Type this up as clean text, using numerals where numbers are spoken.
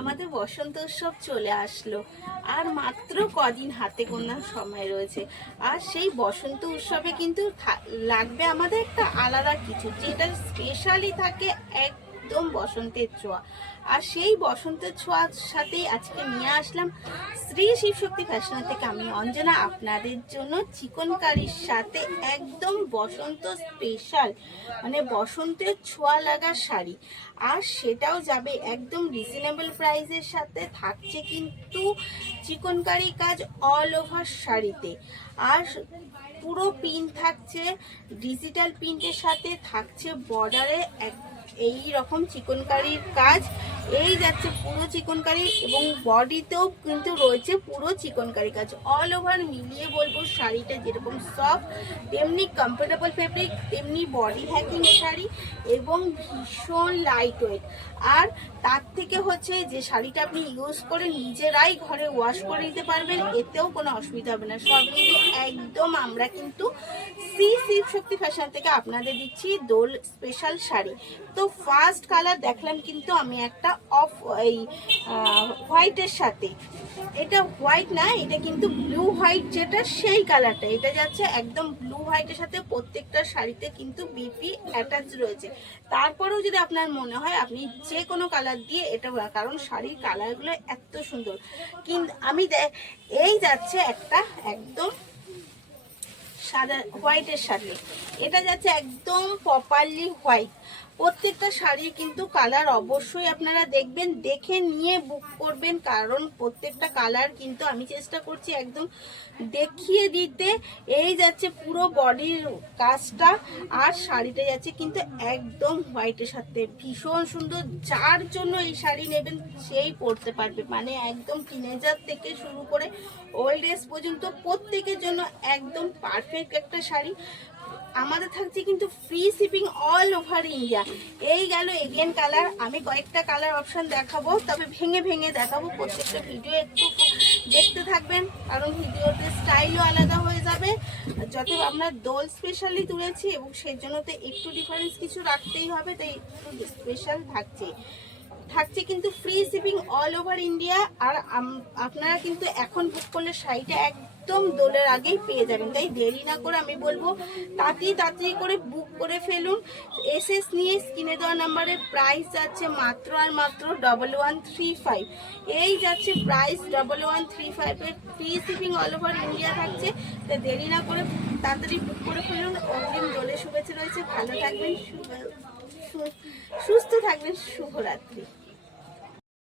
আমাদের বসন্ত উৎসব চলে আসলো আর মাত্র কদিন হাতে গোনা সময় রয়েছে। আর সেই বসন্ত উৎসবে কিন্তু লাগবে আমাদের একটা আলাদা কিছু, যেটা স্পেশালি থাকে একদম বসন্তের ছোঁয়া। আর সেই বসন্তের ছোঁয়ার সাথেই আজকে নিয়ে আসলাম শ্রী শিবশক্তি ফ্যাশন থেকে আমি অঞ্জনা আপনাদের জন্য চিকন কারির সাথে একদম বসন্ত স্পেশাল, মানে বসন্তের ছোঁয়া লাগা শাড়ি। আর সেটাও যাবে একদম রিজনেবল প্রাইসের সাথে। থাকছে কিন্তু চিকনকারি কাজ অল ওভার শাড়িতে, আর পুরো প্রিন্ট থাকছে ডিজিটাল প্রিন্টের সাথে, থাকছে বর্ডারে এই রকম চিকনকারির কাজ। এই যাচ্ছে পুরো চিকনকারি এবং বডিতেও কিন্তু রয়েছে পুরো চিকনকারি কাজ। অল ওভার মিলিয়ে বলবো শাড়িটা যেরকম সফট, তেমনি কমফোর্টেবল ফেব্রিক, তেমনি বডি হ্যাকিং শাড়ি এবং ভীষণ লাইট ওয়েট। আর তার থেকে হচ্ছে যে শাড়িটা আপনি ইউজ করে নিজেরাই ঘরে ওয়াশ করে নিতে পারবেন, এতেও কোনো অসুবিধা হবে না। সব মিলিয়ে একদম আমরা কিন্তু শ্রী শিবশক্তি ফ্যাশন থেকে আপনাদের দিচ্ছি দোল স্পেশাল শাড়ি। তো ফার্স্ট কালার দেখলাম কিন্তু আমি একটা অফ এই হোয়াইটের সাথে, এটা হোয়াইট না, এটা কিন্তু ব্লু হোয়াইট, যেটা সেই কালারটা। এটা যাচ্ছে একদম ব্লু হোয়াইটের সাথে, প্রত্যেকটা শাড়িতে কিন্তু বিপি অ্যাটাচ রয়েছে। তারপরেও যদি আপনার মনে হয় আপনি যে কোনো কালার দিয়ে এটা, কারণ শাড়ির কালারগুলো এত সুন্দর। কিন্তু আমি এই যাচ্ছে একটা একদম সাদা হোয়াইটের সাথে, এটা যাচ্ছে একদম প্রপারলি হোয়াইট। প্রত্যেকটা শাড়ির কিন্তু কালার অবশ্যই আপনারা দেখবেন, দেখে নিয়ে বুক করবেন, কারণ প্রত্যেকটা কালার কিন্তু আমি চেষ্টা করছি একদম দেখিয়ে দিতে। এই যাচ্ছে পুরো বডির কাজটা, আর শাড়িটা যাচ্ছে কিন্তু একদম হোয়াইটের সাথে, ভীষণ সুন্দর। যার জন্য এই শাড়ি নেবেন সেই পরতে পারবে, মানে একদম টিনেজার থেকে শুরু করে ওল্ড এজ পর্যন্ত প্রত্যেকের জন্য একদম পারফেক্ট একটা শাড়ি। আমাদের থাকছে কিন্তু free shipping all over India. এই গেল এগেন কালার, আমি কয়েকটা কালার অপশন দেখাবো, তবে ভেঙে ভেঙে দেখাবো। প্রত্যেকটা ভিডিও একটু দেখতে থাকবেন, কারণ ভিডিওতে স্টাইলও আলাদা হয়ে যাবে। যত আমরা দোল স্পেশালি তুলেছি এবং সেই জন্য তো একটু ডিফারেন্স কিছু রাখতেই হবে, তাই একটু স্পেশাল থাকছে কিন্তু free shipping all over India. আর আপনারা কিন্তু এখন বুক করলে শাড়িটা একদম দোলের আগেই পেয়ে যাবেন, তাই দেরি না করে আমি বলবো তাড়াতাড়ি করে বুক করে ফেলুন। এসএস নিয়ে স্ক্রিনে দেওয়া নাম্বারে প্রাইস যাচ্ছে মাত্র আর মাত্র 1135। এই যাচ্ছে প্রাইস 1135-এর, free shipping all over India থাকছে। তাই দেরি না করে তাড়াতাড়ি বুক করে ফেলুন। অগ্রিম দোলের শুভেচ্ছা রয়েছে। ভালো থাকবেন, সুস্থ থাকবেন, শুভরাত্রি।